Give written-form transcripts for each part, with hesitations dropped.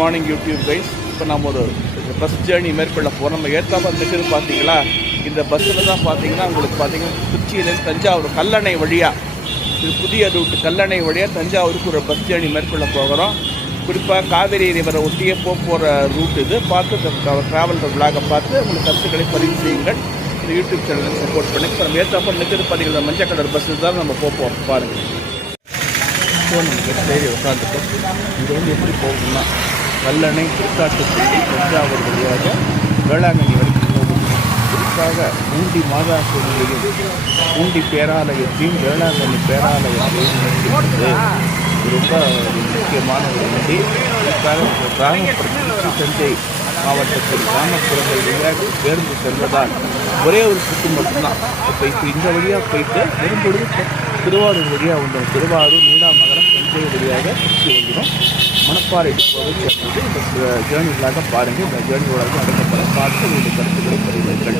Morning YouTube guys. இப்போ நம்ம ஒரு பஸ் ஜேர்னி மேற்கொள்ள போகிறோம். நம்ம ஏற்காமல் நிற்கிறது பார்த்தீங்களா, இந்த பஸ்ஸில் தான் பார்த்தீங்கன்னா உங்களுக்கு பார்த்தீங்கன்னா திருச்சியிலேருந்து தஞ்சாவூர் கல்லணை வழியாக, இது புதிய ரூட்டு கல்லணை வழியாக தஞ்சாவூருக்கு ஒரு பஸ் ஜேர்னி மேற்கொள்ள போகிறோம். குறிப்பாக காவேரி ரிவரை ஒட்டியே போகிற ரூட் இது. பார்த்து ட்ராவல் விளாகை பார்த்து உங்களுக்கு கருத்துக்களை பதிவு செய்யுங்கள். இந்த யூடியூப் சேனலுக்கு சப்போர்ட் பண்ணி இப்போ நம்ம ஏற்காமல் நிற்கிறது பார்த்தீங்கன்னா மஞ்சள் கலர் பஸ்ஸில் தான் நம்ம போகிறோம். பாருங்கள், நம்ம சரி உட்காந்துட்டோம். இது வந்து எப்படி போகணும்னா கல்லணை, திருக்காட்டுப்பள்ளி, தஞ்சாவூர் வழியாக வேளாங்கண்ணி வரைக்கும் போகும். குறிப்பாக பூண்டி மாதா கோவிலையும் பூண்டி பேராலயத்தையும் வேளாங்கண்ணி பேராலயத்தையும் நடத்துகிறது. ரொம்ப முக்கியமான ஒரு வண்டி. குறிப்பாக கிராமப்புறத்தில் தஞ்சை மாவட்டத்தில் கிராமப்புறங்கள் வழியாக பேருந்து செல்வதால் ஒரே ஒரு சுற்று மட்டும்தான். இப்போ இந்த வழியாக போயிட்டு வரும்பொழுது திருவாரூர் வழியாக வந்துடும். திருவாரூர், நீடாமங்கலம், தஞ்சை வழியாக சுற்றி வந்துடும். மணப்பாறை போக சேர்ந்தது. இந்த ஜேர்னிகளாக பாருங்கள். இந்த ஜேர்னியோட அடைக்கப்பட பார்த்து உங்களுடைய கருத்துக்களை பதிவுகள்.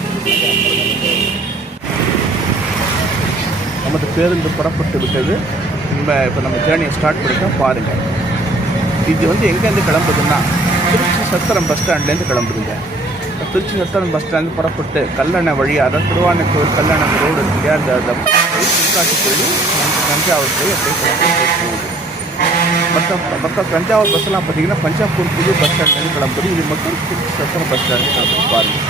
நமது பேருந்து புறப்பட்டு விட்டது. இப்போ நம்ம ஜேர்னியை ஸ்டார்ட் பண்ணிட்டோம். பாருங்கள், இது வந்து எங்கேருந்து கிளம்புதுன்னா திருச்சி சத்திரம் பஸ் ஸ்டாண்ட்லேருந்து கிளம்புதுங்க. திருச்சி சத்திரம் பஸ் ஸ்டாண்டு புறப்பட்டு கல்லணை வழியாக, அதாவது திருவானைக்கோவில் கல்லணை ரோடு இருக்கு, அந்த திருக்காட்டுப்பள்ளி தஞ்சாவூர் போய் அப்படியே மற்ற தஞ்சாவூர் பஸ்ஸெல்லாம் பார்த்தீங்கன்னா பஞ்சாப்பூர் புது பஸ் ஸ்டாண்ட்லேருந்து கிளம்புது. இது மட்டும் திருச்சி சத்திரம் பஸ் ஸ்டாண்டு கிளம்புது. பாருங்கள்,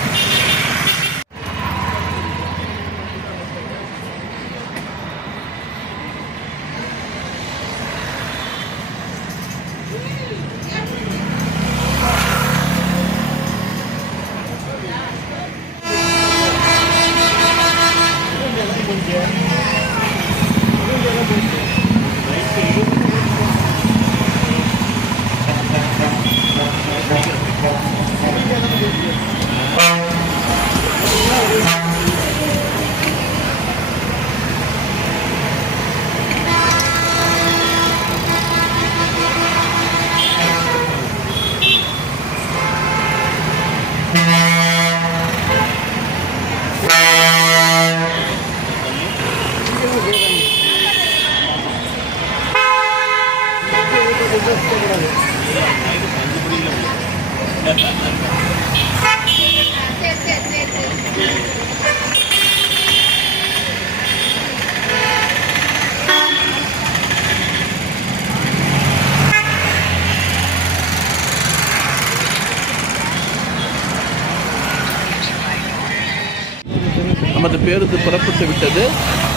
நமது பேருந்து புறப்பட்டு விட்டது.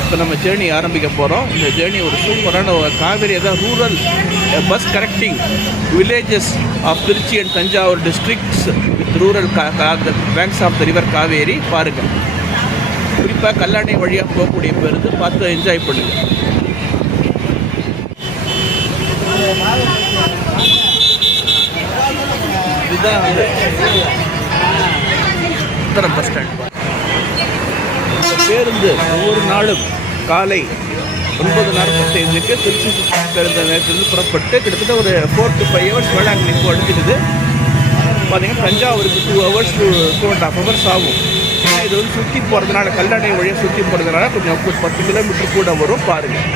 இப்போ நம்ம ஜேர்னி ஆரம்பிக்க போகிறோம். இந்த ஜேர்னி ஒரு சூப்பரான காவேரி, அதாவது rural bus connecting villages of Tiruchi and Thanjavur districts with rural banks of the river Kaveri. பாருங்கள், குறிப்பாக கல்லணை வழியாக போகக்கூடிய பேருந்து பார்த்து என்ஜாய் பண்ணுங்கள். இதுதான் வந்து உத்தரம் பஸ் ஸ்டாண்ட். பேருந்து ஒவ்வொரு நாளும் காலை 9:45 திருச்சி பேருந்து நேரத்திலிருந்து புறப்பட்டு கிட்டத்தட்ட ஒரு 4 to 5 hours வேளாங்கண்ணி இப்போ அடிச்சிடுது. பார்த்தீங்கன்னா தஞ்சாவூருக்கு 2 hours to 2.5 hours ஆகும். ஏன்னா இது வந்து சுற்றி போகிறதுனால, கல்லணை வழியாக சுற்றி போகிறதுனால கொஞ்சம் 10 கிலோமீட்டர் கூட வரும். பாருங்கள்,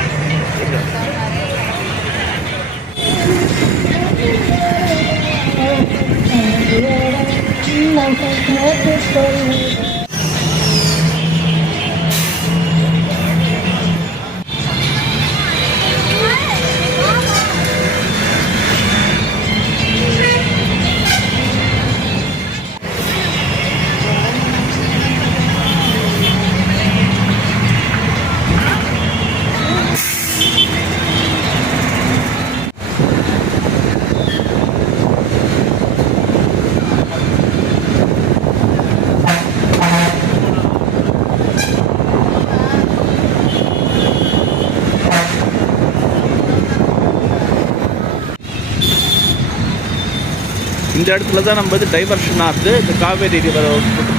இந்த இடத்துல தான் நம்ம வந்து டைவர்ஷன் ஆகுது. இந்த காவேரி ரிவர்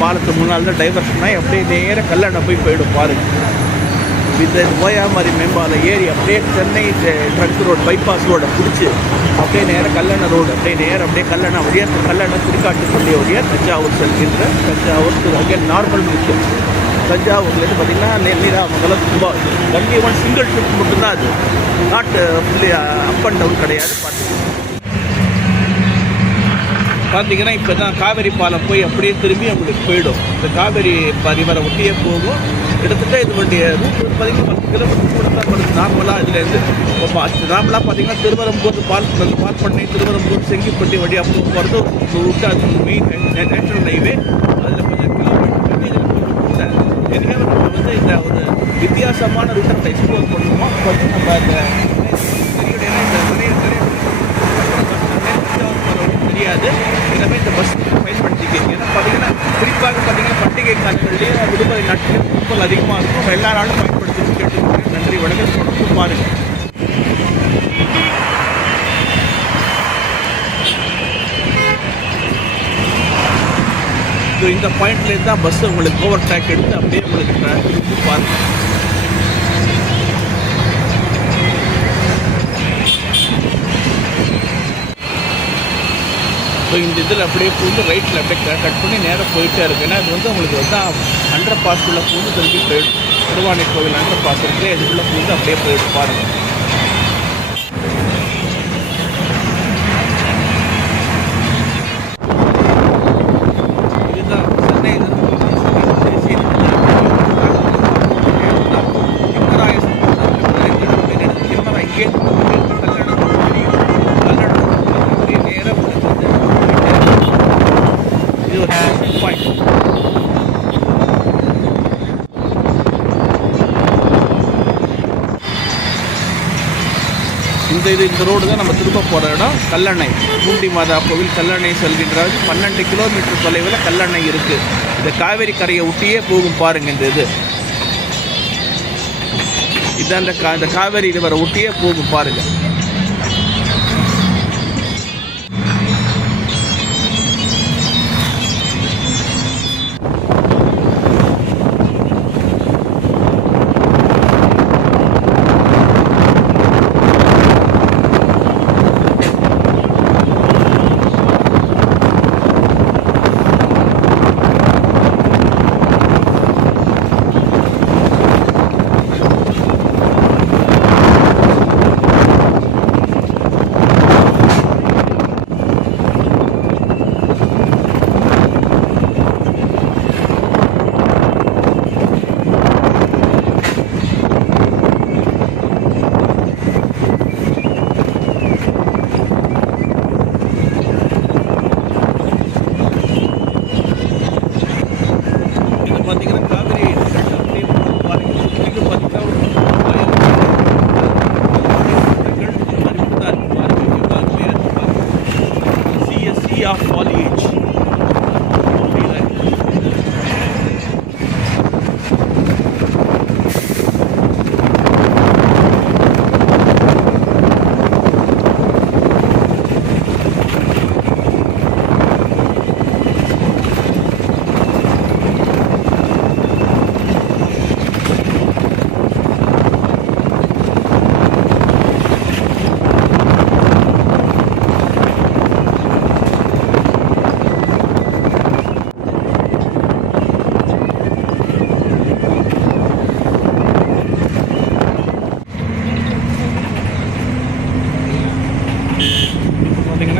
பாலத்துக்கு முன்னால் தான் டைவர்ஷன் ஆகி அப்படியே நேராக கல்லணை போயிடும். பாருங்கள், இந்த ஓயாமாரி மேம்பாலம் ஏறி அப்படியே சென்னை ட்ரங்க் ரோடு பைபாஸ் ரோடை பிடிச்சி அப்படியே நேராக கல்லணை ரோடு அப்படியே கல்லணை வழியாக கல்லணை திருக்காட்டுப்பள்ளி வழியாக தஞ்சாவூர் செல்கின்ற தஞ்சாவூர் அங்கே நார்மல் ரூட்டு. தஞ்சாவூர்லேருந்து பார்த்திங்கன்னா நீடாமங்கலம் ரொம்ப ஒன்லி ஒன் சிங்கிள் ட்ரிப் மட்டும்தான் அது. Not fully up and down கிடையாது. பார்த்துக்கலாம். பார்த்தீங்கன்னா இப்போ தான் காவேரி பாலம் போய் அப்படியே திரும்பி உங்களுக்கு போயிடும். இந்த காவேரி ரிவரை ஒட்டியே போகும். கிட்டத்தட்ட இதனுடைய ரூட் வந்து பார்த்தீங்கன்னா 10 கிலோமீட்டர் கூட தான் வருது நார்மலாக. இதுலேருந்து இப்போ நார்மலாக பார்த்தீங்கன்னா திருவரம்பூர் பால்பண்ணை திருவரம்பூர் செங்கிப்பட்டி வழியாக போகிறது ஒரு ரூட்டு. அது மெயின் நேஷனல் ஹைவே. அதில் கொஞ்சம் கிலோமீட்டர் கூட நிறைய நம்ம வந்து இந்த ஒரு வித்தியாசமான ரூட்டை எக்ஸ்ப்ளோர் பண்ணுவோம். இப்போ வந்து நம்ம அந்த தெரியாது எல்லாமே இந்த பஸ் பயன்படுத்திக்கிறீங்க. ஏன்னா பார்த்தீங்கன்னா குறிப்பாக பார்த்தீங்கன்னா பண்டிகை காலங்கள்லேயே விடுமுறை நாட்கள் கும்பல் அதிகமாக இருக்கும். எல்லா நாளும் பயன்படுத்தி கேட்டுக்கிறேன். நன்றி, வணக்கம். தொடர்ந்து பாருங்கள். இந்த பாயிண்ட்லேருந்து தான் பஸ் உங்களுக்கு ஓவர் டேக் எடுத்து அப்படியே உங்களுக்கு திருப்பி பாருங்கள். ஸோ இந்த இதில் அப்படியே பூந்து ரைட்டில் அப்படியே கட் பண்ணி நேராக போயிட்டே இருக்குது. ஏன்னா அது வந்து உங்களுக்கு வந்து அண்டர் பாஸ்க்குள்ளே பூந்து திருப்பி போயிடும். திருவானை கோவில் அண்டர் பாஸ் இருக்குது, இதுக்குள்ளே பூந்து அப்படியே போயிட்டு பாருங்கள். இதுதான் சென்னை இந்த ரோடு தான் நம்ம திரும்ப போகிற இடம். கல்லணை பூண்டி மாதா கோவில் கல்லணை செல்கின்ற 12 கிலோமீட்டர் தொலைவில் கல்லணை இருக்குது. இந்த காவேரி கரையை ஒட்டியே போகும் பாருங்கள். இந்த இதான் இந்த காவேரி ரிவரை ஒட்டியே போகும் பாருங்கள்.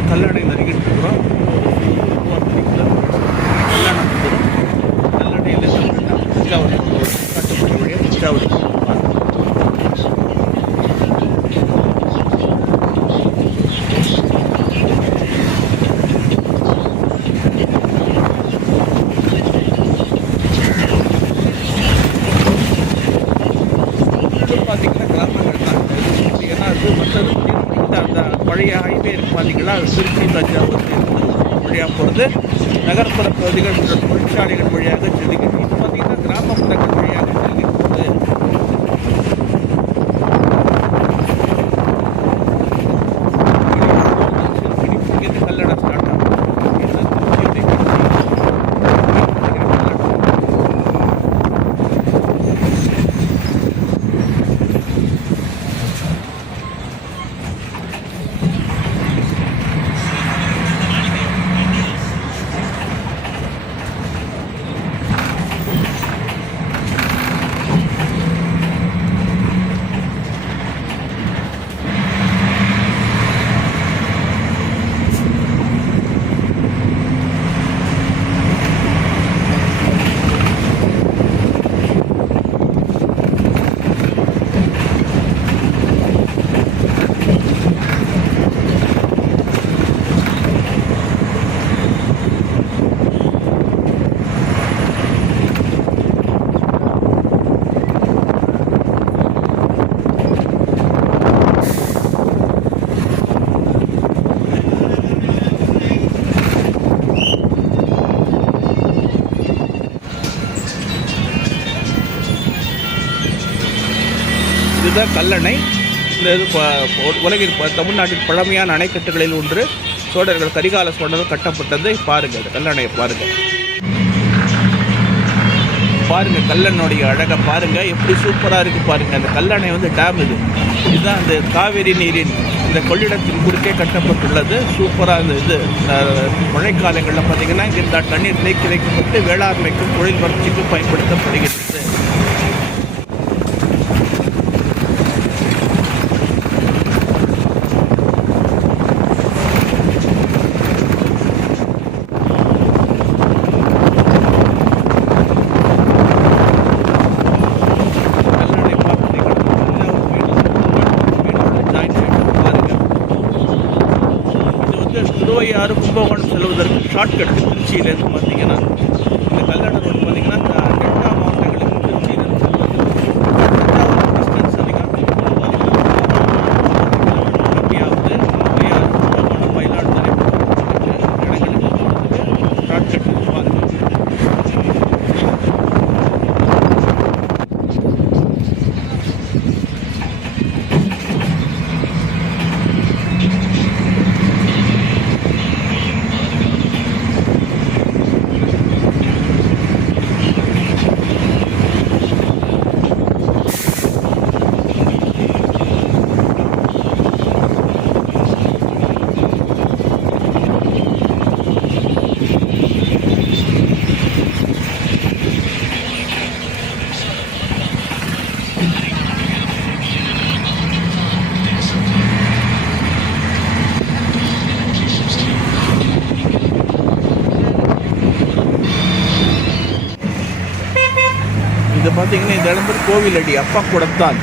கல்லணை நெருங்கிட்டு இருக்கிறோம். கல்லணை கல்லணையில் தஞ்சாவூர் காட்டுப்படி வழியாக தஞ்சாவூர் பார்த்தீங்கன்னா கிராமங்கள் தான். ஏன்னா அது மற்றது அந்த பழைய ஹைவே பார்த்தீங்கன்னா திருச்சி தஞ்சாவூர் வழியாக போகிறது. நகர்ப்புற பகுதிகள் தொழிற்சாலைகள் வழியாக செல்கிறது. இது பார்த்தீங்கன்னா கிராமப்புறங்கள் வழியாக செல்கிறது. கல்லணை ஸ்டார்ட் ஆகும். கல்லணை. இந்த இது உலகின் தமிழ்நாட்டின் பழமையான அணைக்கட்டுகளில் ஒன்று. சோழர்கள் கரிகால சோழர்கள் கட்டப்பட்டது. பாருங்கள், அந்த கல்லணையை பாருங்கள். பாருங்கள் கல்லணையுடைய அழகை பாருங்கள், எப்படி சூப்பராக இருக்குது பாருங்கள். அந்த கல்லணை வந்து டேம் இதுதான் அந்த காவேரி நீரின் இந்த கொள்ளிடத்தின் குறுக்கே கட்டப்பட்டுள்ளது. சூப்பராக இது மழைக்காலங்களில் பார்த்திங்கன்னா இங்கே இந்த தண்ணீர் தேக்கி வைக்கப்பட்டு வேளாண்மைக்கும் தொழில் வளர்ச்சிக்கும் பயன்படுத்தப்படுகிறது. திருவையாறு கும்பகோணம் செல்வதற்கு ஷார்ட்கட் திருச்சியிலேருந்து பார்த்தீங்கன்னா இந்த கல்லணை ரோடு பார்த்தீங்கன்னா டெல்டா மாவட்டங்களுக்கு திருச்சியிலேருந்து டிஸ்டன்ஸ் அதிகம். கம்மியாகுது. திருவையாறு கும்பகோணம் மயிலாடுதுறை இடங்களுக்கு போகிறதுக்கு ஷார்ட்கட் பாருங்கள். இது பார்த்தீங்கன்னா இந்த இடம் கோவிலடி அப்பா கூடத்தான்.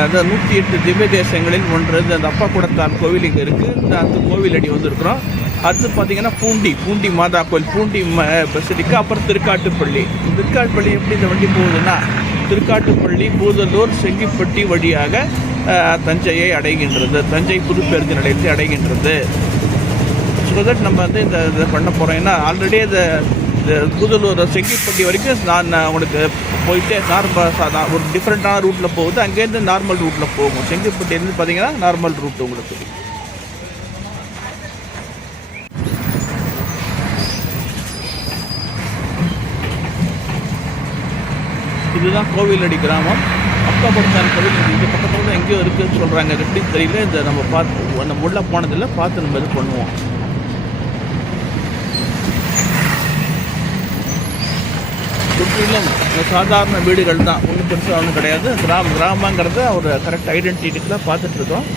அதாவது 108 திவ்ய தேசங்களில் ஒன்று அந்த அப்பா கூடத்தான் கோவில் இங்கே இருக்குது. அந்த கோவிலடி வந்துருக்குறோம். அடுத்து பார்த்தீங்கன்னா பூண்டி மாதா கோவில், பூண்டி பெசிலிக்கா. அப்புறம் திருக்காட்டுப்பள்ளி. திருக்காட்டுப்பள்ளி எப்படி இந்த வண்டி போகுதுன்னா திருக்காட்டுப்பள்ளி, பூதலூர், செங்கிப்பட்டி வழியாக தஞ்சையை அடைகின்றது. தஞ்சை புதுப்பேருந்து நிலையத்தை அடைகின்றது. ஸோ தட் நம்ம வந்து இதை பண்ண போகிறோம். ஏன்னா ஆல்ரெடி இந்த புதலூர் செங்கிப்பட்டி வரைக்கும் நான் உங்களுக்கு போயிட்டு நார்மல் ஒரு டிஃப்ரெண்ட்டான ரூட்டில் போகுது. அங்கேருந்து நார்மல் ரூட்டில் போகும். செங்கிப்பட்டியிலேருந்து பார்த்தீங்கன்னா நார்மல் ரூட் உங்களுக்கு. இதுதான் கோவிலடி கிராமம். அப்பா கொடுத்தான் கோவில் இந்த பக்கத்தில் தான் எங்கேயோ இருக்குதுன்னு சொல்கிறாங்க. எப்படின்னு தெரியல. இந்த நம்ம உள்ளே போனதில்லை, பார்த்து நம்ம இது பண்ணுவோம். சுற்றிலும் சாதாரண வீடுகள் தான், ஒன்றும் பெருசாக ஒன்றும் கிடையாது. கிராமங்கிறத ஒரு கரெக்ட் ஐடென்டிட்டிக்கு தான் பார்த்துட்ருக்கோம்.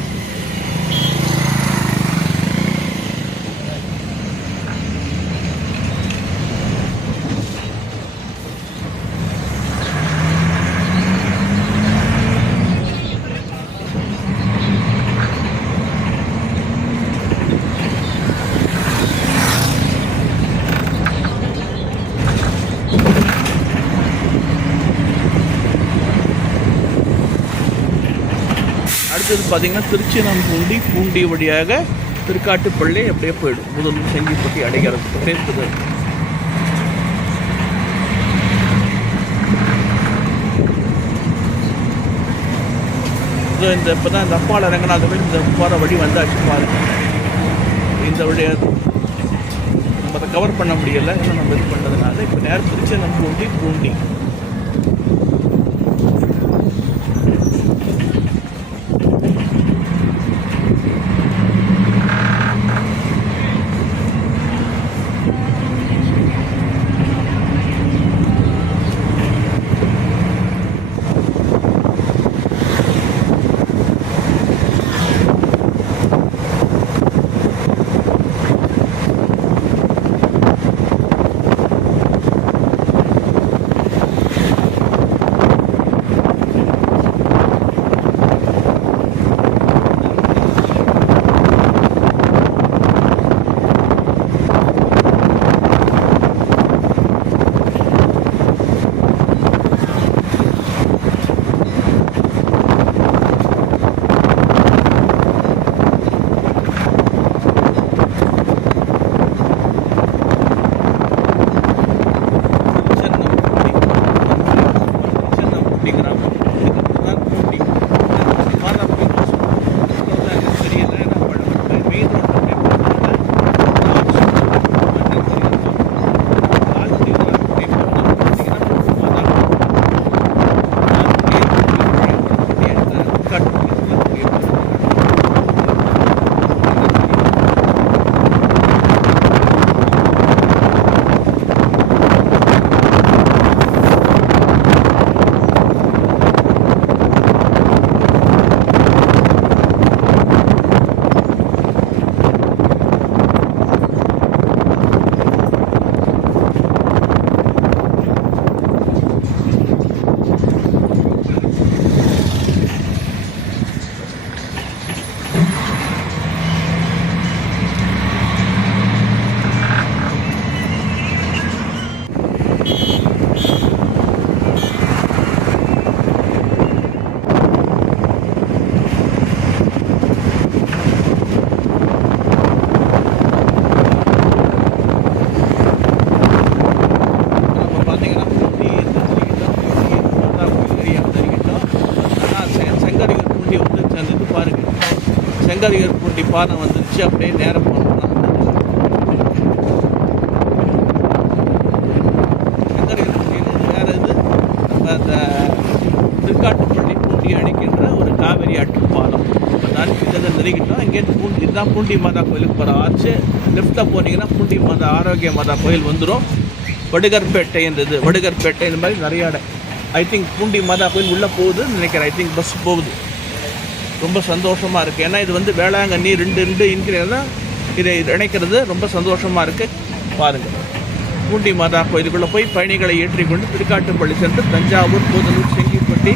அடுத்தது பார்த்திங்கன்னா திருச்சிராப்பள்ளி, பூண்டி வழியாக திருக்காட்டுப்பள்ளி அப்படியே போயிடும். முதல் செங்கிப்பட்டி அடைகிறதுக்கு சேர்த்துது. இந்த இப்போ தான் இந்த அப்பால் இறங்கினாத வழி இந்த போகிற வழி வந்தாச்சு பாருங்கள். இந்த வழியாக நம்ம அதை கவர் பண்ண முடியலை. இன்னும் நம்ம இது பண்ணுறதுனால இப்போ நேரம் திருச்சிராப்பள்ளி, பூண்டி. பாருங்கள், செங்கல்பூண்டி பாலம் வந்துருச்சு. அப்படியே நேரம் போனோம்னா செங்கல்பூண்டியில் வேறு இது நம்ம அந்த திருக்காட்டுப்பள்ளி பூண்டி அணைக்கின்ற ஒரு காவிரி ஆற்று பாலம். இப்போ நான் இதை நெருங்கிட்டோம். இங்கேருந்து இதுதான் பூண்டி மாதா கோயிலுக்கு போகிற ஆச்சு. லெஃப்ட்டில் போனீங்கன்னா பூண்டி மாதா ஆரோக்கிய மாதா கோயில் வந்துடும். வடுகர்பேட்டை இருந்தது, வடுகர்பேட்டை இந்த மாதிரி நிறைய இடம். ஐ திங்க் பூண்டி மாதா கோயில் உள்ளே போகுதுன்னு நினைக்கிறேன். ஐ திங்க் பஸ் போகுது. ரொம்ப சந்தோஷமாக இருக்குது. ஏன்னா இது வந்து வேளாங்கண்ணி ரெண்டு இன்கிறதா இதை இணைக்கிறது. ரொம்ப சந்தோஷமாக இருக்குது. பாருங்கள், பூண்டி மாதா கோயிலுக்குள்ளே போய் பயணிகளை ஏற்றிக்கொண்டு திருக்காட்டுப்பள்ளி சென்று தஞ்சாவூர், கூடலூர், செங்கிப்பட்டி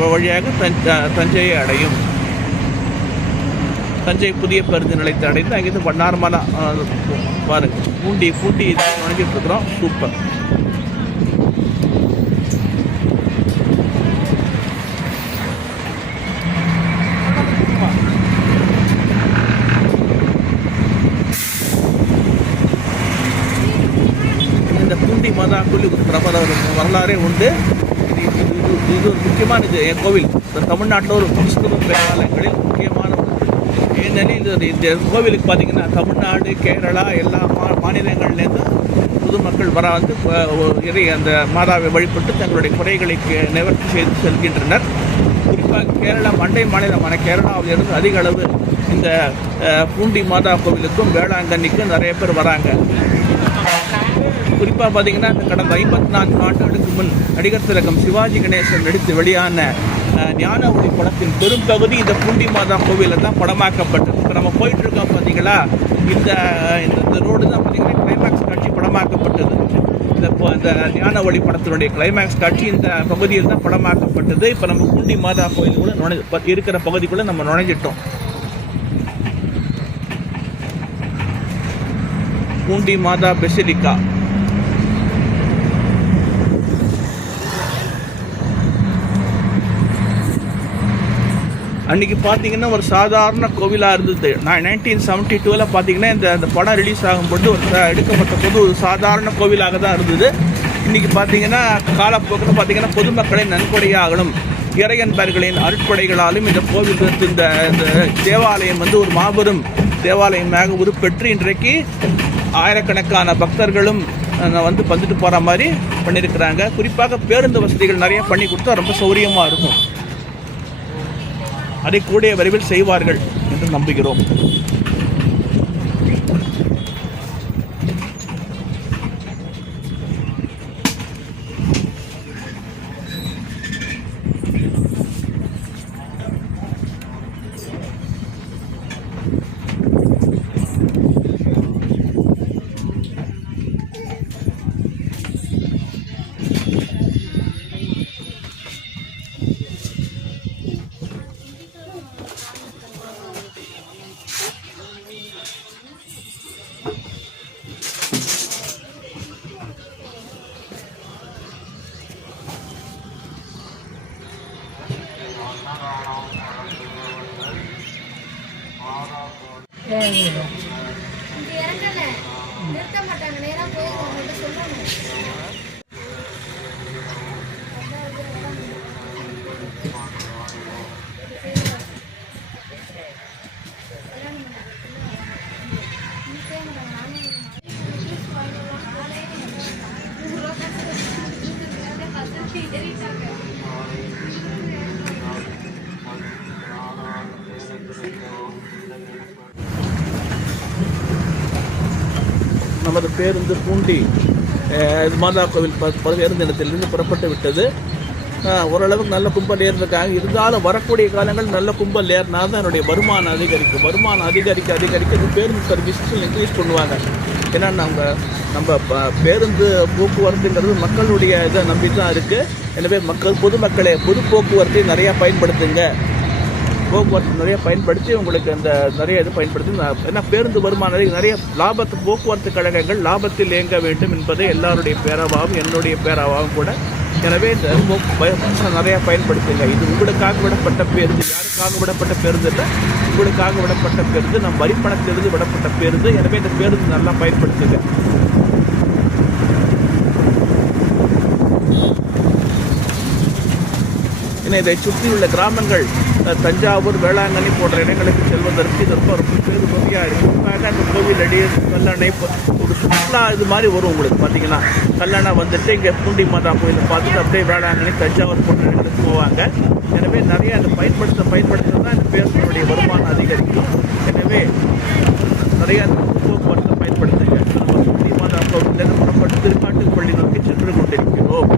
வழியாக தஞ்சையை அடையும். தஞ்சை புதிய பேருந்து நிலையத்தை அடைந்து அங்கேருந்து நார்மலாக பாருங்கள், பூண்டி நுழைஞ்சிட்டு இருக்கிறோம். சூப்பர். இந்த பூண்டி மாதா கோயிலுக்கு பிரபல வரலாறே உண்டு. இது ஒரு முக்கியமான கோவில். தமிழ்நாட்டில் ஒரு கிறிஸ்தவ பேராலயங்களில் முக்கியமான ஒரு ஏனெனில் இந்த கோவிலுக்கு பார்த்திங்கன்னா தமிழ்நாடு, கேரளா எல்லா மாநிலங்கள்லேருந்து பொதுமக்கள் அந்த மாதாவை வழிபட்டு தங்களுடைய குறைகளை நிவர்த்தி செய்து செல்கின்றனர். குறிப்பாக கேரளா மண்டை மாநிலமான கேரளாவிலிருந்து அதிக அளவு இந்த பூண்டி மாதா கோவிலுக்கும் வேளாங்கண்ணிக்கும் நிறைய பேர் வராங்க. குறிப்பாக பார்த்திங்கன்னா இந்த கடந்த 54 ஆண்டுகளுக்கு முன் நடிகர் திலகம் சிவாஜி கணேசன் நடித்து வெளியான ஞான ஒளி படத்தின் பெரும்பகுதி இந்த பூண்டி மாதா கோவிலில் தான் படமாக்கப்பட்டது. இப்போ நம்ம போயிட்டுருக்கோம் பார்த்தீங்களா, இந்த ரோடு தான் பார்த்திங்கன்னா கிளைமேக்ஸ் காட்சி படமாக்கப்பட்டது. இந்த ஞான ஒளி படத்தினுடைய கிளைமேக்ஸ் காட்சி இந்த பகுதியில் தான் படமாக்கப்பட்டது. இப்போ நம்ம பூண்டி மாதா கோயிலுக்குள்ளே இருக்கிற பகுதிக்குள்ளே நம்ம நுழைஞ்சிட்டோம். பூண்டி மாதா பெசிலிக்கா. அன்றைக்கி பார்த்தீங்கன்னா ஒரு சாதாரண கோவிலாக இருந்தது. 1972 பார்த்தீங்கன்னா இந்த படம் ரிலீஸ் ஆகும்போது எடுக்கப்பட்ட போது ஒரு சாதாரண கோவிலாக தான் இருந்தது. இன்றைக்கி பார்த்தீங்கன்னா காலப்போக்கில் பார்த்தீங்கன்னா பொதுமக்களின் நன்கொடையாகணும், இறையன்பர்களின் அருட்கொடைகளாலும் இந்த கோவில் இந்த தேவாலயம் ஒரு மாபெரும் தேவாலயமாக உருப்பெற்று இன்றைக்கு ஆயிரக்கணக்கான பக்தர்களும் வந்துட்டு போகிற மாதிரி பண்ணியிருக்கிறாங்க. குறிப்பாக பேருந்து வசதிகள் நிறைய பண்ணி கொடுத்தா ரொம்ப சௌரியமாக இருக்கும். அதை கூடிய விரைவில் செய்வார்கள் என்று நம்புகிறோம். நமது பேருந்து பூண்டி மாதா கோவில் பேருந்து இடத்திலிருந்து புறப்பட்டு விட்டது. ஓரளவுக்கு நல்ல கும்பல் ஏறிருக்காங்க. இருந்தாலும் வரக்கூடிய காலங்கள் நல்ல கும்பல் ஏறினா தான் என்னுடைய வருமானம் அதிகரிக்க இந்த பேருந்து சர்வீஸ் இன்க்ரீஸ் பண்ணுவாங்க. ஏன்னா நம்ம பேருந்து போக்குவரத்துங்கிறது மக்களுடைய இதை நம்பி தான் இருக்குது. எனவே பொதுமக்களை பொது போக்குவரத்தை நிறையா பயன்படுத்துங்க. போக்குவரத்து நிறைய பயன்படுத்தி உங்களுக்கு அந்த நிறைய இது பயன்படுத்தி, ஏன்னா பேருந்து வருமானம் நிறைய போக்குவரத்து கழகங்கள் லாபத்தில் இயங்க வேண்டும் என்பதை எல்லாருடைய பேராவாகவும் என்னுடைய பேராவாகவும் கூட. எனவே இந்த நிறையா பயன்படுத்துங்க. இது உங்களுக்காக விடப்பட்ட பேருந்து, யாருக்காக விடப்பட்ட பேருந்து இல்லை, உங்களுக்காக விடப்பட்ட பேருந்து, நம் வரிப்பணத்திலிருந்து விடப்பட்ட பேருந்து. எனவே இந்த பேருந்து நல்லா பயன்படுத்துங்க. ஏன்னா இதை சுற்றியுள்ள கிராமங்கள் தஞ்சாவூர், வேளாங்கண்ணி போன்ற இடங்களுக்கு செல்வதற்கு இது ரொம்ப ரொம்ப பேருதவியாக இருக்குது. அந்த கோவில் அடி கல்லணை ஒரு சுற்றுலா இது மாதிரி வரும் உங்களுக்கு. பார்த்தீங்கன்னா கல்லணை வந்துட்டு இங்கே பூண்டி மாதா கோயிலை பார்த்துட்டு அப்படியே வேளாங்கண்ணி, தஞ்சாவூர் போன்ற இடங்களுக்கு போவாங்க. எனவே நிறைய அதை பயன்படுத்த தான் இந்த பேருந்துடைய வருமானம் அதிகரிக்கும். எனவே நிறைய அந்த போக்குவரத்தை பயன்படுத்துங்க. நம்ம பூண்டி மாதா கோவிலில் புறப்பட்டு திருக்காட்டுப்பள்ளி நோக்கி சென்று கொண்டிருக்கிறோம்.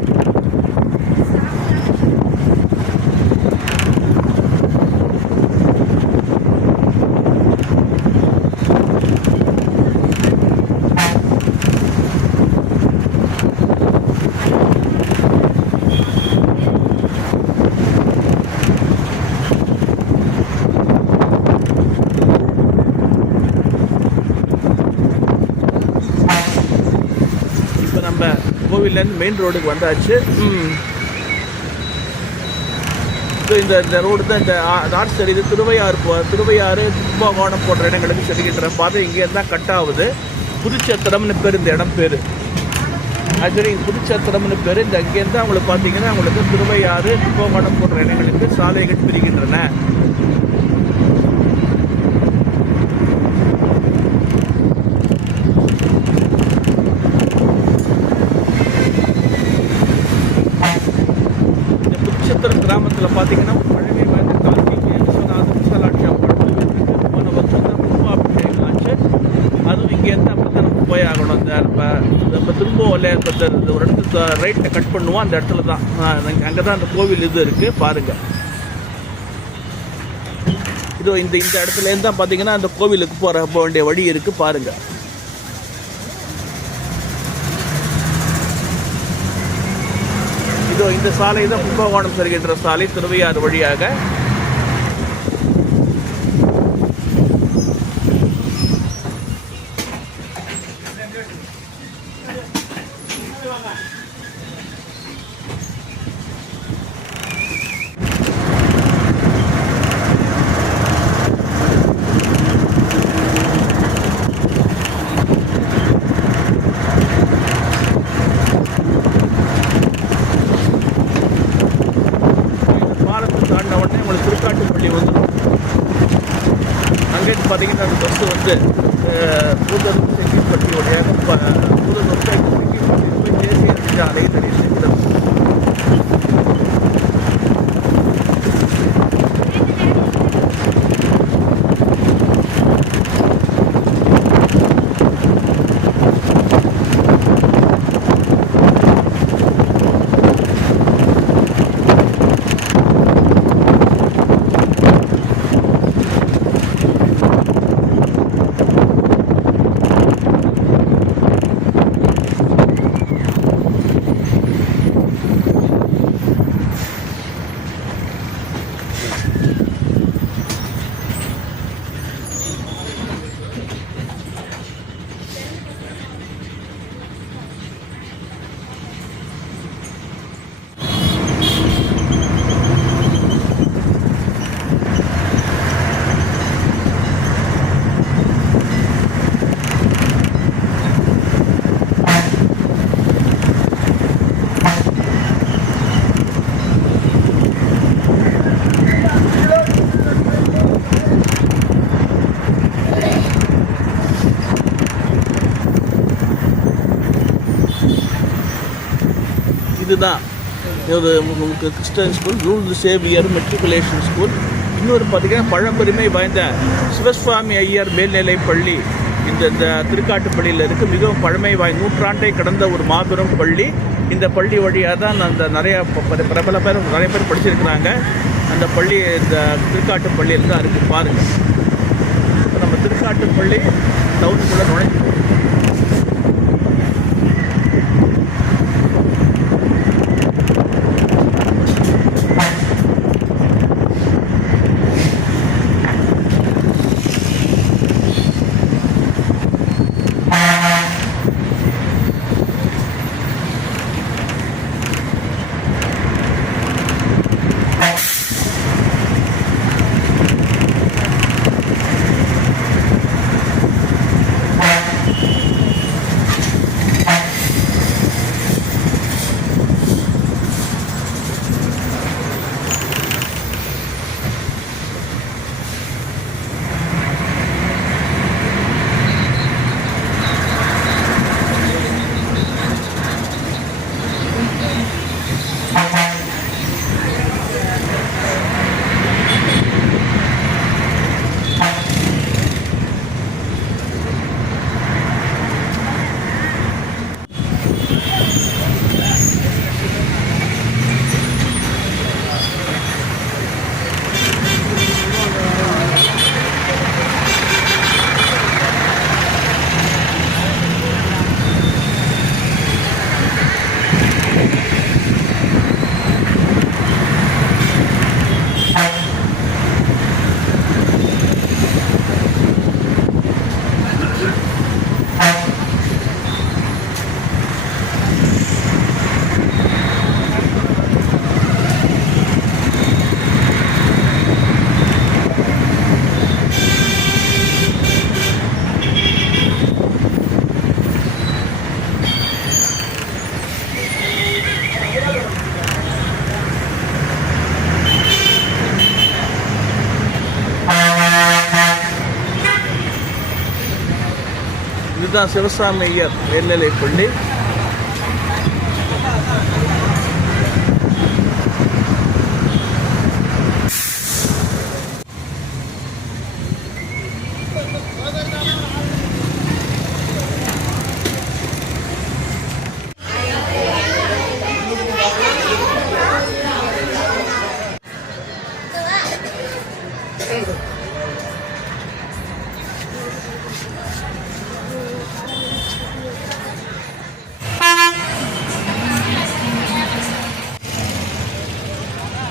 நம்ம கோவிலேருந்து மெயின் ரோடுக்கு வந்தாச்சு. இந்த ரோடு தான் இந்த நார்த் சைடு. இது திருவையாறு கும்பகோணம் போன்ற இடங்களுக்கு செல்கின்ற பாதை இங்கேருந்து தான் கட் ஆகுது. புதுச்சத்திரம்னு பேர் இந்த இடம் பேர். ஆக்சுவலி புதுச்சத்திரம்னு பேர். இந்த அங்கேருந்து அவங்களுக்கு பார்த்தீங்கன்னா அவங்களுக்கு திருவையாறு, கும்பகோணம் போன்ற இடங்களுக்கு சாலைகள் பிரிகின்றன. கிராமத்தில் பார்த்தீங்கன்னா பழமை வாய்ந்த கார்த்திகை விஸ்வநாத விசாலாட்சி அம்மன் கோவில் இருக்குது. போன வருஷம் தான் கும்பாபிஷேகம் ஆச்சு. அதுவும் இங்கேருந்து அப்படி தான் நம்ம போய் ஆகணும். நம்ம திரும்ப ஒரு இடத்துல ரைட்டை கட் பண்ணுவோம். அந்த இடத்துல தான் அங்கே தான் அந்த கோவில் இது இருக்குது பாருங்கள். இதோ இந்த இடத்துலேருந்து தான் பார்த்தீங்கன்னா அந்த கோவிலுக்கு போக வேண்டிய வழி இருக்குது பாருங்கள். இதோ இந்த சாலை தான் கும்பகோணம் செல்கின்ற சாலை, திருவையாறு வழியாக. திருக்காட்டுப்பள்ளி வந்துடும். அங்கேருந்து பார்த்தீங்கன்னா அந்த பஸ்ஸு வந்து பூதலூர் செங்கிப்பட்டி வழியாக பூதலூர் செங்கிப்பட்டி போய் தேசிய நெடுஞ்சாலை செல்கிறது. இதுதான் ஒரு Christian school, rule Xavier matriculation school. இன்னொரு பார்த்திங்கன்னா பழம்பெருமை வாய்ந்த சிவசுவாமி ஐயர் மேல்நிலைப் பள்ளி இந்த திருக்காட்டுப்பள்ளியில் இருக்குது. மிகவும் பழமை வாய்ந்த நூற்றாண்டை கடந்த ஒரு மாபெரும் பள்ளி. இந்த பள்ளி வழியாக தான் அந்த நிறைய நிறைய பேர் படிச்சிருக்கிறாங்க. அந்த பள்ளி இந்த திருக்காட்டுப்பள்ளியில் தான் இருக்குது பாருங்கள். இப்போ நம்ம திருக்காட்டுப்பள்ளி டவுனுக்குள்ளே நுழைஞ்சிருக்கோம். இதுதான் சிவசாமி ஐயர் மேல்நிலைப்பள்ளி.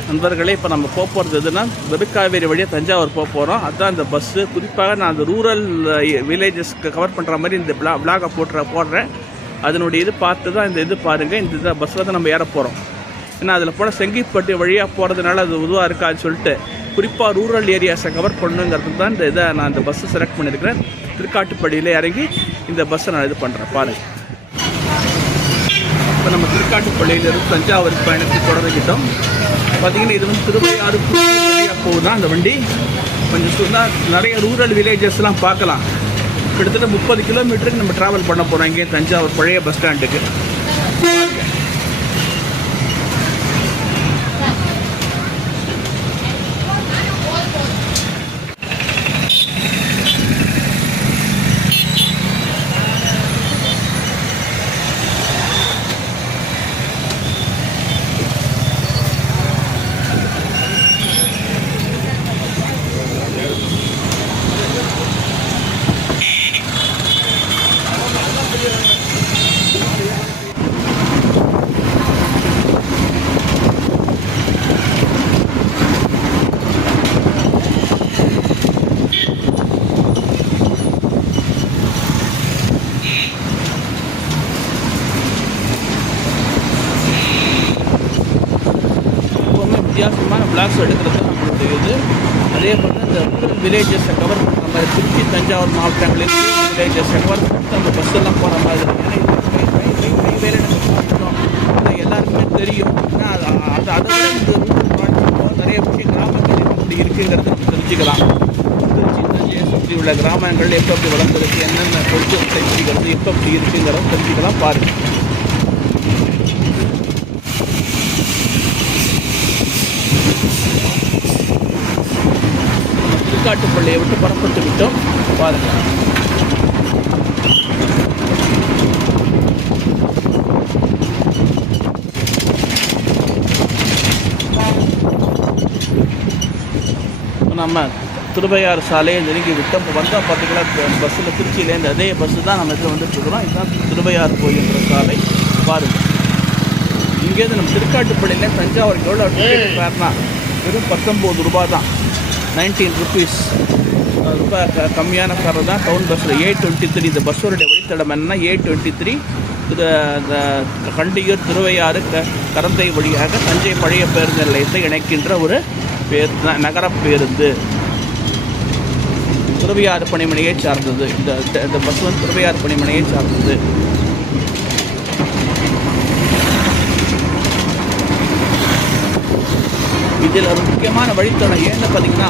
நண்பர்களே, இப்போ நம்ம போகிறது எதுனா வெறுக்காவேரி வழியாக தஞ்சாவூர் போகிறோம். அதுதான் இந்த பஸ்ஸு. குறிப்பாக நான் அந்த ரூரல் வில்லேஜஸ்க்கு கவர் பண்ணுற மாதிரி இந்த விளாகை போடுறேன். அதனுடைய இது பார்த்து தான் இது பாருங்கள். இந்த பஸ்ஸில் தான் நம்ம ஏற போகிறோம். ஏன்னா அதில் போனால் செங்கிப்பட்டு வழியாக போகிறதுனால அது உதவாக இருக்காதுன்னு சொல்லிட்டு குறிப்பாக ரூரல் ஏரியாஸை கவர் பண்ணுங்கிறது தான் நான் இந்த பஸ்ஸை செலக்ட் பண்ணியிருக்கிறேன். திருக்காட்டுப்படியில் இறங்கி இந்த பஸ்ஸை நான் இது பண்ணுறேன் பாருங்கள். இப்போ நம்ம திருக்காட்டுப்பள்ளியிலிருந்து தஞ்சாவூர் பயணத்தை தொடர்கிட்டோம். பார்த்திங்கன்னா இது திருவையாறு வழியாக போகுது அந்த வண்டி. கொஞ்சம் சொன்னால் நிறைய ரூரல் வில்லேஜஸ்லாம் பார்க்கலாம். கிட்டத்தட்ட 30 கிலோமீட்டருக்கு நம்ம ட்ராவல் பண்ண போகிறோம் இங்கே தஞ்சாவூர் பழைய பஸ் ஸ்டாண்டுக்கு. வித்தியாசமான பிளாக்ஸ் எடுக்கிறது நம்மளுடைய இது. அதே போல் இந்த ரூரல் வில்லேஜஸை கவர் பண்ணுற மாதிரி திருச்சி தஞ்சாவூர் மாவட்டங்களில் வில்லேஜஸை கவர் பண்ணிட்டு அந்த பஸ்ஸெல்லாம் போகிற மாதிரி. ஏன்னா வேலை நம்ம போகணும் ஆனால் எல்லாருக்குமே தெரியும். ஏன்னா அதை விட இந்த ரூரல் ப்ராஜெக்ட் நிறைய விஷயம் கிராமங்கள் எப்படி இருக்குங்கிறத நம்ம தெரிஞ்சுக்கலாம். திருச்சி தஞ்சையை சுற்றி உள்ள கிராமங்கள் எப்போ எப்படி வளர்ந்துருக்கு, என்னென்ன பொருட்கள் செய்கிறது எப்போ எப்படி இருக்குங்கிறத தெரிஞ்சுக்கலாம் பாருங்கள். திருக்காட்டுப்பள்ளியை விட்டு புறப்பட்டு விட்டோம் பாருங்கள். நம்ம திருவையாறு சாலையை நெருங்கி விட்டோம். இப்போ வந்தால் பார்த்திங்கன்னா பஸ்ஸில் திருச்சியிலேருந்து அதே பஸ்ஸு தான் நம்ம இதில் வந்துட்டுருக்குறோம். இதுதான் திருவையாறு போகின்ற சாலை பாருங்கள். இங்கேருந்து நம்ம திருக்காட்டுப்பள்ளியில் தஞ்சாவூருக்கு எவ்வளோ டிக்கெட் ஃபேர்னா வெறும் 19 ரூபா தான், 19 ருபீஸ். ரொம்ப கம்மியான ஃபேர் தான். டவுன் பஸ்ஸில் A23 இந்த பஸ்ஸோடைய வழித்தடம் என்னன்னா A23 இந்த கண்டியூர் திருவையாறு கரந்தை வழியாக தஞ்சை பழைய பேருந்து நிலையத்தை இணைக்கின்ற ஒரு நகர பேருந்து. திருவையாறு பணிமனையை சார்ந்தது இந்த பஸ் வந்து திருவையாறு பணிமனையை சார்ந்தது. இதில் ஒரு முக்கியமான வழித்தடம் ஏன்னு பார்த்தீங்கன்னா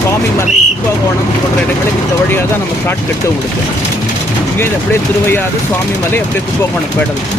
சுவாமிமலை, கும்பகோணம் போன்ற இடங்களுக்கு இந்த வழியாக தான் நம்ம ஷார்ட்கட்டு உங்களுக்கு. இங்கே இது அப்படியே திருவையாறு, சுவாமிமலை, அப்படியே கும்பகோணம் போயிடலாம்.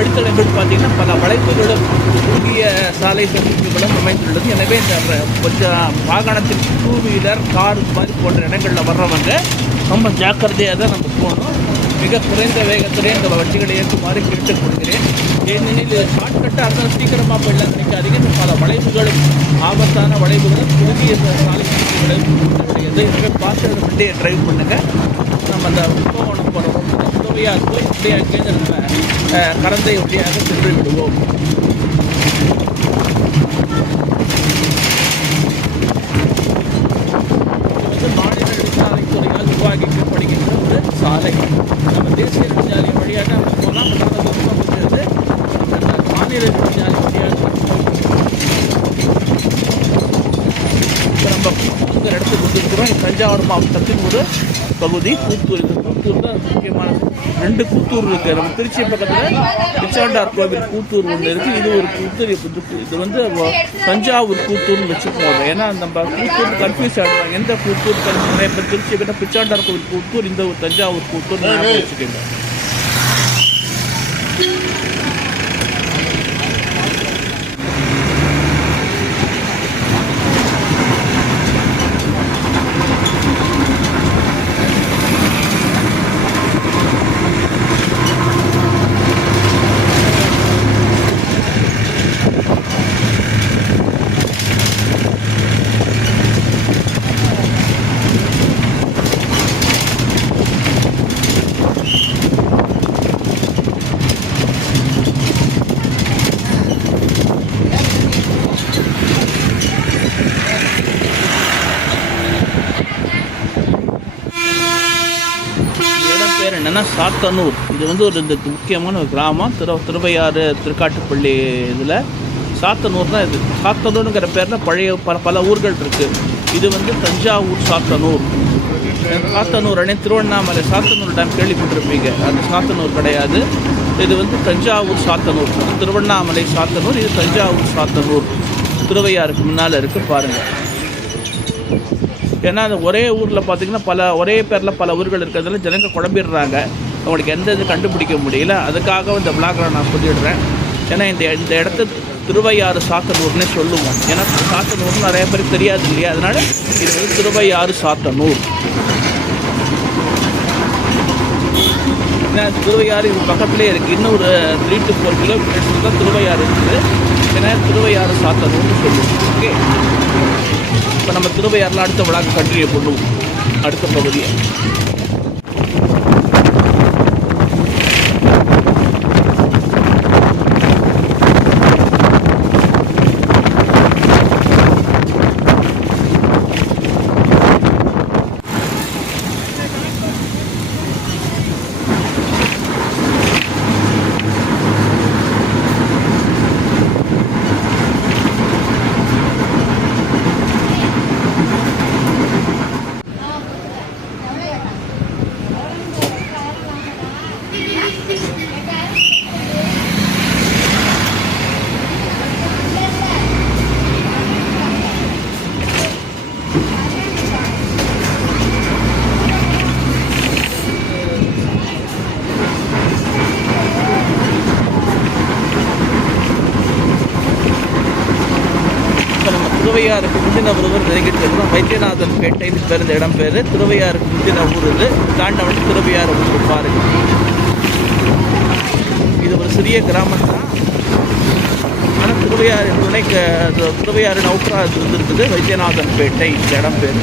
வழித்தடங்கள் பார்த்தீங்கன்னா பல வளைவுகளும் குறுகிய சாலை சந்திப்புகளும் அமைந்துள்ளது. எனவே இந்த கொஞ்சம் வாகனத்தில் டூ வீலர் கார் மாதிரி போன்ற இடங்களில் வர்றவங்க ரொம்ப ஜாக்கிரதையாக தான் நம்ம போகணும். மிக குறைந்த வேகத்திலே இந்த வண்டிகளை ஏற்றுமாறு கேட்டுக்கொள்கிறேன். ஏனெனில் ஷார்ட்கட்டாக இருந்தால் சீக்கிரமாக போயிடலாம் நினைக்காதீங்க. இந்த பல வளைவுகளும் ஆபத்தான வளைவுகளும் குறுகிய சாலை சந்திப்புகளும் கிடையாது. எனவே பார்த்து வண்டியை டிரைவ் பண்ணுங்கள். நம்ம அந்த கும்பகோணம் போகிறோம் உதவியாக போய் இப்படியே அங்கேருந்து நம்ம கரந்தை வழியாக சென்று விடுவோம். மாநில நெடுஞ்சாலைத்துறையால் நிர்வகிக்கப்படுகின்ற ஒரு சாலை. நம்ம தேசிய நெடுஞ்சாலை வழியாக நம்ம போனால் முடிஞ்சது. அந்த மாநில நெடுஞ்சாலை வழியாக இப்போ நம்ம கூத்தூர் இடத்துக்கு வந்துருக்கிறோம். தஞ்சாவூர் மாவட்டத்தின் ஒரு பகுதி கூத்தூர். இந்த கூத்தூர் தான் முக்கியமானது. 2 கூத்தூர் இருக்குது. நம்ம திருச்சி பக்கத்தில் பிச்சாண்டார் கோவில் கூத்தூர் ஒன்று இருக்குது. இது ஒரு கூத்தூர். இது வந்து தஞ்சாவூர் கூத்தூர்னு வச்சுக்கோங்க. ஏன்னா நம்ம கூத்தூர் கன்ஃபியூஸ் ஆகிடுவாங்க. எந்த கூத்தூர் நிறைய பேர் திருச்சி கிட்ட பிச்சாண்டார் கோவில் கூத்தூர், இந்த ஒரு தஞ்சாவூர் கூத்தூர் வச்சுக்கோங்க. பேர் என்னென்னா சாத்தனூர். இது வந்து ஒரு இந்த முக்கியமான ஒரு கிராமம். திருவையாறு திருக்காட்டுப்பள்ளி இதில் சாத்தனூர் தான் இது. சாத்தனூருங்கிற பேரில் பழைய பல ஊர்கள் இருக்குது. இது வந்து தஞ்சாவூர் சாத்தனூர். சாத்தனூர் அணை திருவண்ணாமலை சாத்தனூர் டேம் கேள்விப்பட்டிருப்பீங்க. அது சாத்தனூர் கிடையாது. இது வந்து தஞ்சாவூர் சாத்தனூர். அது திருவண்ணாமலை சாத்தனூர், இது தஞ்சாவூர் சாத்தனூர். திருவையாருக்கு முன்னால் இருக்குது பாருங்கள். ஏன்னா அந்த ஒரே ஊரில் பார்த்திங்கன்னா ஒரே பேரில் பல ஊர்கள் இருக்கிறதுல ஜனங்க குழம்பிடுறாங்க. அவங்களுக்கு எந்த இது கண்டுபிடிக்க முடியல. அதுக்காக இந்த விளாகில் நான் சொல்லிடுறேன். ஏன்னா இந்த இடத்த திருவையாறு சாத்தனூர்னே சொல்லுவோம். ஏன்னா சாத்தனூர்னு நிறைய பேருக்கு தெரியாது இல்லையா. அதனால் இது வந்து திருவையாறு சாத்தனூர். ஏன்னா திருவையாறு இது பக்கத்துலேயே இருக்குது. இன்னும் ஒரு 3 to 4 கிலோமீட்டர்ஸ் தான் திருவையாறு இருக்குது. ஏன்னா திருவையாறு சாத்தனூர்னு சொல்லுவோம். ஓகே, இப்போ நம்ம திருவையாறில் அடுத்த விழாக்கு கண்டினியூ பண்ணுவோம். அடுத்த பகுதியை திருவையாருக்கு முந்தின ஒருவர் நெருங்கிட்டு இருக்கிறோம். வைத்தியநாதன் பேட்டைன்னு பேர் இந்த இடம் பேர். திருவையாருக்கு முந்தின ஊர் இது. தாண்டவன் திருவையாறு ஊர் பாருங்க. இது ஒரு சிறிய கிராமம் தான். ஆனால் திருவையாறு திருவையாறு நவுக்கரா இருக்குது. வைத்தியநாதன் பேட்டை இந்த இடம் பேர்.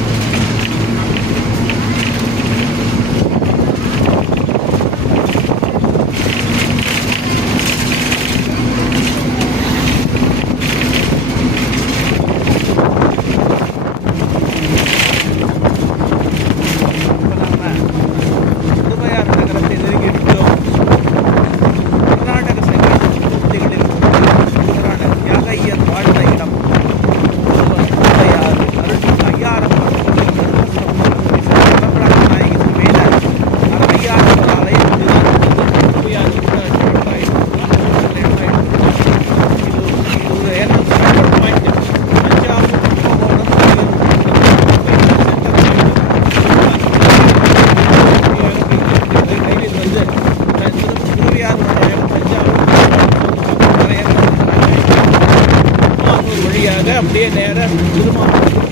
அப்படியே நேராக திருமாவளவன்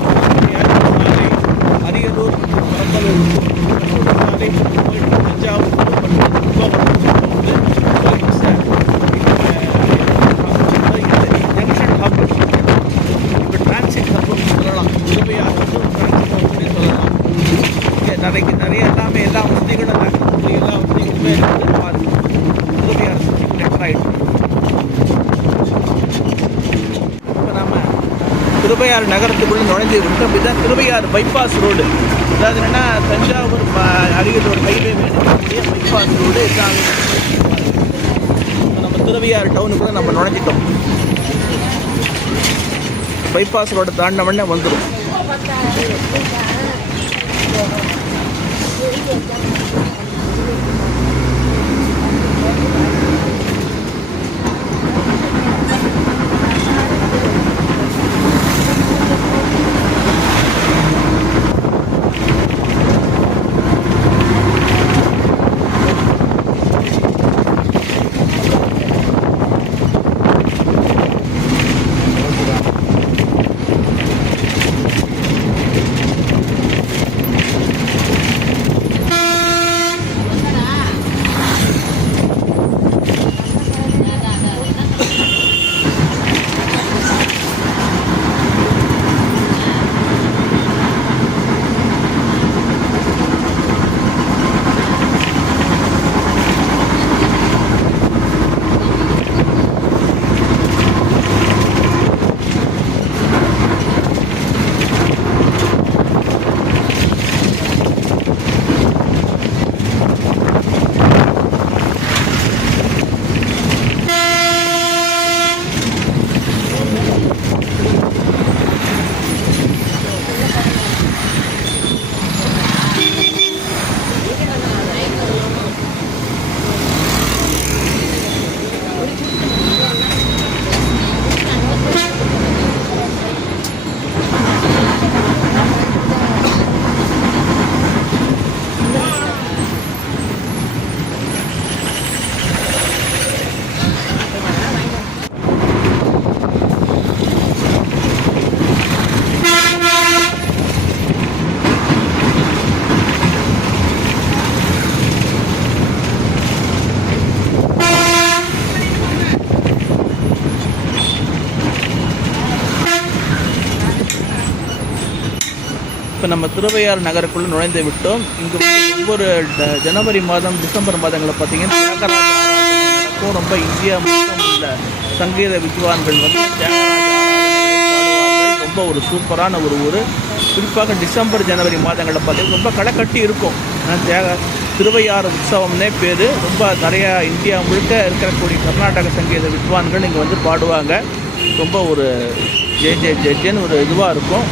சாலை, அரியலூர் பரம்பலூர் சாலை போயிட்டு தஞ்சாவூர் ஜங்ஷன் ஹப், இப்போ டிரான்சிட் ஹப்னு சொல்லலாம். திருவையாறு வந்து ஒரு டிரான்சிட் ஹப்னே சொல்லலாம். இங்கே நிறைய எல்லா வசதிகளும் எல்லா வசதிகளுமே திருவையாறு சுற்றி கனெக்ட் ஆகிட்டு. இப்போ நாம் திருவையாறு நகரத்துக்குள்ளே நுழைஞ்சு விட்டோம். இதுதான் திருவையாறு பைபாஸ் ரோடு. அதாவது என்னென்னா தஞ்சாவூர் அரியலூர் ஹைவே இருக்கக்கூடிய பைபாஸ் ரோடு இதுதான். நம்ம திருவையாறு டவுனுக்குள்ளே நம்ம நுழைஞ்சிட்டோம். பைபாஸ் ரோடு தாண்டினவொடனே வந்துடும். இப்போ நம்ம திருவையாறு நகருக்குள்ளே நுழைந்து விட்டோம். இங்கே ஒவ்வொரு ஜனவரி மாதம் டிசம்பர் மாதங்களில் பார்த்தீங்கன்னா தியாகராஜ ரொம்ப இந்தியா முழுக்க உள்ள சங்கீத வித்வான்கள் வந்து தியாகராஜ ரொம்ப ஒரு சூப்பரான ஒரு ஊர். குறிப்பாக டிசம்பர் ஜனவரி மாதங்களில் பார்த்தீங்கன்னா ரொம்ப களை கட்டி இருக்கும். திருவையாறு உற்சவம்னே பேர். ரொம்ப நிறையா இந்தியா முழுக்க இருக்கக்கூடிய கர்நாடக சங்கீத வித்வான்கள் இங்கே வந்து பாடுவாங்க. ரொம்ப ஒரு ஜென்னு ஒரு இதுவாக இருக்கும்.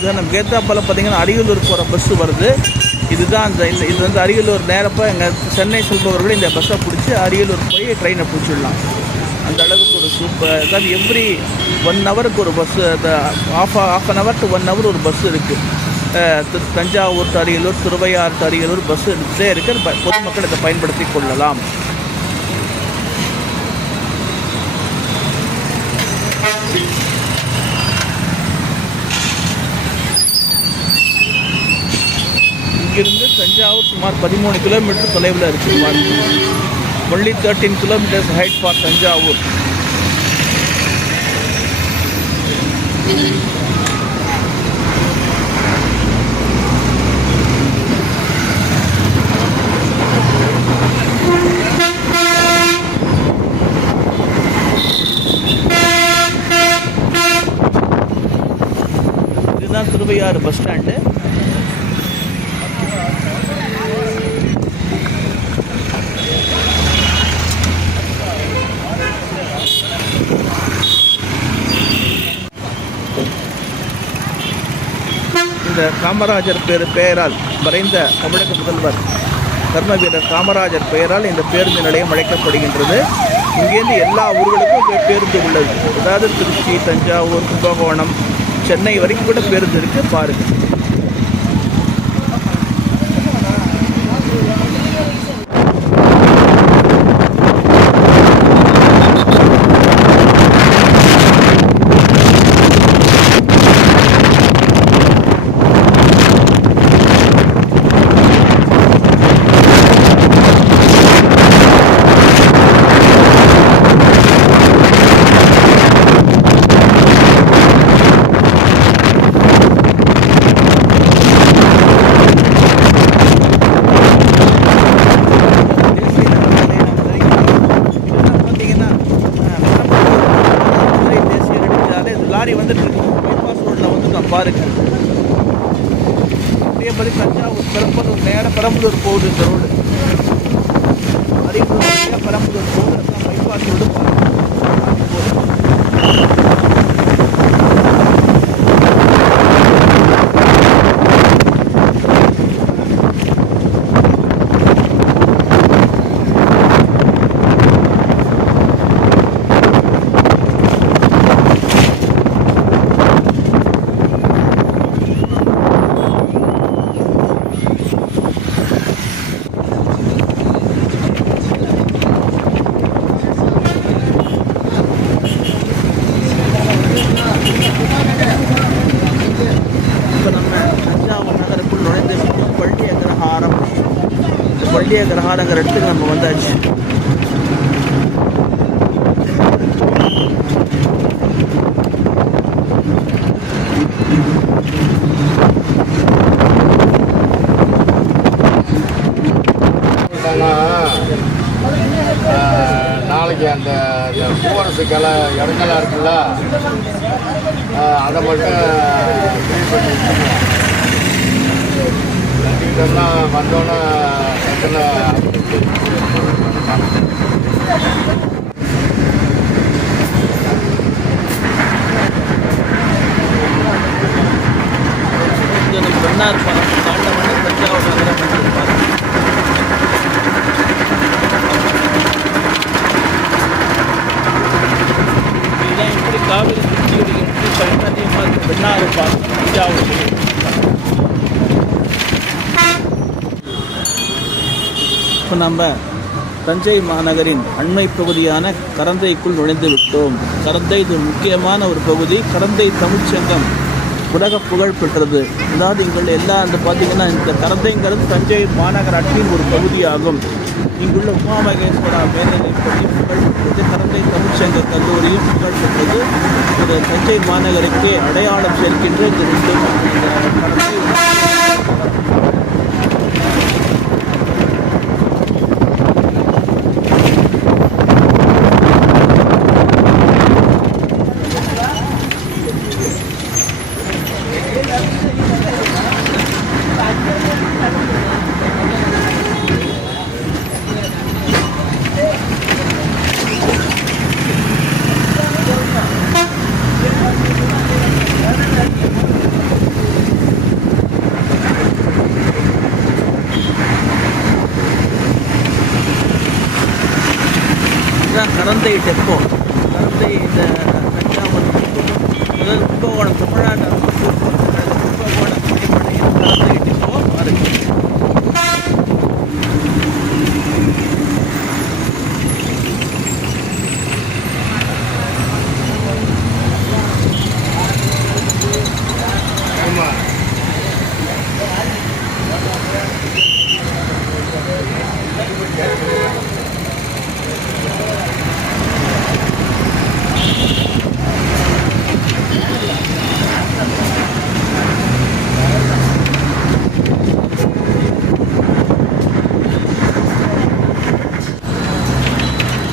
இதை நம்ம கேத்தாப்பால் பார்த்தீங்கன்னா அரியலூர் போகிற பஸ்ஸு வருது. இதுதான் இது வந்து அரியலூர் நேரப்போ எங்கள் சென்னை செல்பவர்கள் இந்த பஸ்ஸை பிடிச்சி அரியலூர் போய் ட்ரெயினை பிடிச்சிடலாம். அந்த அளவுக்கு ஒரு சூப்பர். அதாவது எவ்ரி 1 ஹவருக்கு ஒரு bus, half an hour to 1 hour ஒரு பஸ் இருக்குது. Thanjavur to Ariyalur, Thiruvaiyaru to Ariyalur bus இதே இருக்குது. பொதுமக்கள் இதை பயன்படுத்தி கொள்ளலாம். இங்கிருந்து தஞ்சாவூர் சுமார் 13 கிலோமீட்டர் தொலைவில் இருக்குது. Only 13 kilometres height for Thanjavur. இதுதான் திருவையாறு பஸ் ஸ்டாண்டு. காமராஜர் பெயரால் மறைந்த தமிழக முதல்வர் கர்ம வீரர் காமராஜர் பெயரால் இந்த பேருந்து நிலையம் அழைக்கப்படுகின்றது. இங்கேருந்து எல்லா ஊர்களுக்கும் பேருந்து உள்ளது. அதாவது திருச்சி, தஞ்சாவூர், கும்பகோணம், சென்னை வரைக்கும் கூட பேருந்து இருக்குது. பாருங்கள். லாரி வந்துட்டு பைபாஸ் ரோட்டில் வந்துட்டோம் பாருங்கள். அதே மாதிரி தஞ்சாவூர் பெரம்பலூர் நேராக பெரம்பலூர் போகுது. இந்த ரோடு அரியலூர் நேராக பெரம்பலூர் போகுது. அதுதான் பைபாஸ் ரோடு பாருங்கள். பள்ளிய கிரகாரங்கிற இடத்துக்கு நம்ம வந்தாச்சு. நாளைக்கு அந்த பூவரசு கிளை இடங்கள்லாம் இருக்குல்ல, அதை மட்டும் இதெல்லாம் வந்தோன்னே பெண்ணார் பாலம் தாண்டவன தஞ்சாவூர் நகரம் பாலம். இதுதான் இப்படி காவிரி திருச்சியுடைய அதிகமாக இருக்குது. பெண்ணாறு பாலம் தஞ்சாவூர். இப்போ நம்ம தஞ்சை மாநகரின் அண்மை பகுதியான கரந்தைக்குள் நுழைந்து விட்டோம். கரந்தை இது முக்கியமான ஒரு பகுதி. கரந்தை தமிழ்ச்சங்கம் உலக புகழ் பெற்றது. அதாவது இங்குள்ள எல்லா அந்த பார்த்திங்கன்னா இந்த கரந்தைங்கிறது தஞ்சை மாநகராட்சியின் ஒரு பகுதியாகும். இங்குள்ள உமாமகேஸ்வரா மேல்நிலைப்பள்ளி புகழ் பெற்றது. கரந்தை தமிழ்ச்சங்க கல்லூரியும் புகழ் பெற்றது. இது தஞ்சை மாநகருக்கு அடையாளம் சேர்க்கின்ற இந்த கரந்தை கரந்தை டெப்போ. கரந்தை இந்த தஞ்சாவூர் முதல் கும்பகோணம் தமிழ்நாடு கும்பகோணம் அடிப்படையில் கரந்தை டெப்போ இருக்குது.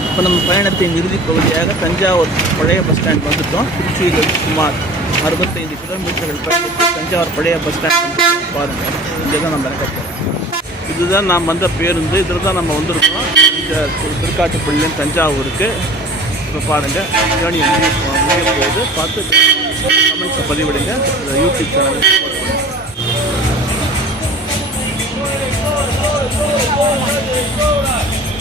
இப்போ நம்ம பயணத்தின் இறுதி பகுதியாக தஞ்சாவூர் பழைய பஸ் ஸ்டாண்ட் வந்துட்டோம். திருச்சியில் சுமார் 65 கிலோமீட்டர்கள் பயணித்து தஞ்சாவூர் பழைய பஸ் ஸ்டாண்ட் பாருங்கள். இங்கே தான் நம்ம இறக்க போகிறோம். இதுதான் நாம் வந்த பேருந்து. இதில் தான் நம்ம வந்திருக்கோம். இந்த திருக்காட்டுப்பள்ளியிலேருந்து தஞ்சாவூருக்கு. இப்போ பாருங்கள் ஜேர்னி முடிய போகுது. பார்த்து கமெண்ட்ஸை பதிவிடுங்க. YouTube channel